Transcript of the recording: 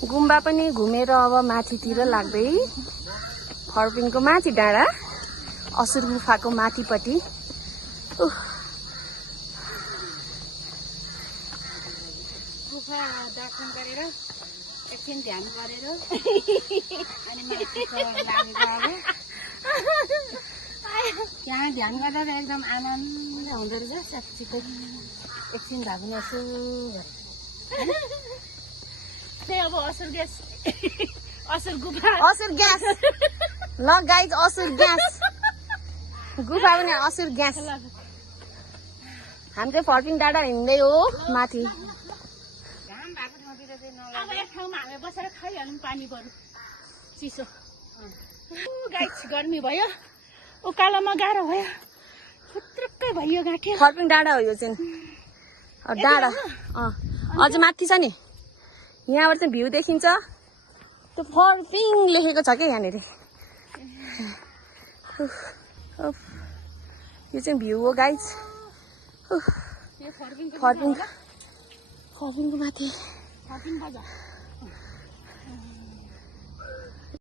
गुम्बा पनि घुमेर अब माथितिर लाग्दै फर्पिङको माथि डाँडा असुर गुफाको माथिपट्टि गुफा दर्शन गरेर एकछिन ध्यान गरेर अनि माथिको लागेको अब त्यहाँ ध्यान गरेर एकदम आनन्द हुँदो रहेछ साँच्चीको एकछिन भए पनि यसो त्यही अब असुर ग्यास असुर गुफा असुर ग्यास ल गाइज असुर ग्यास गुफा पनि असुर ग्यास हामी चाहिँ फर्पिङ डाँडा हिँड्दै हो माथि घाम भएको ठाउँतिर चाहिँ अब एक ठाउँमा हामी बसेर खाइहाल्नु पानी बरु चिसो गाइस गर्मी भयो उकालोमा गाह्रो भयो फुत्रुक्कै भयो गाँठ्यो फर्पिङ डाँडा हो यो चाहिँ डाँडा अझ माथि छ नि यहाँबाट चाहिँ भ्यू देखिन्छ त्यो फर्पिङ लेखेको छ क्या यहाँनिर यो चाहिँ भ्यू हो गाइज यो फर्पिङको फर्पिङको माथि फर्पिङ बजार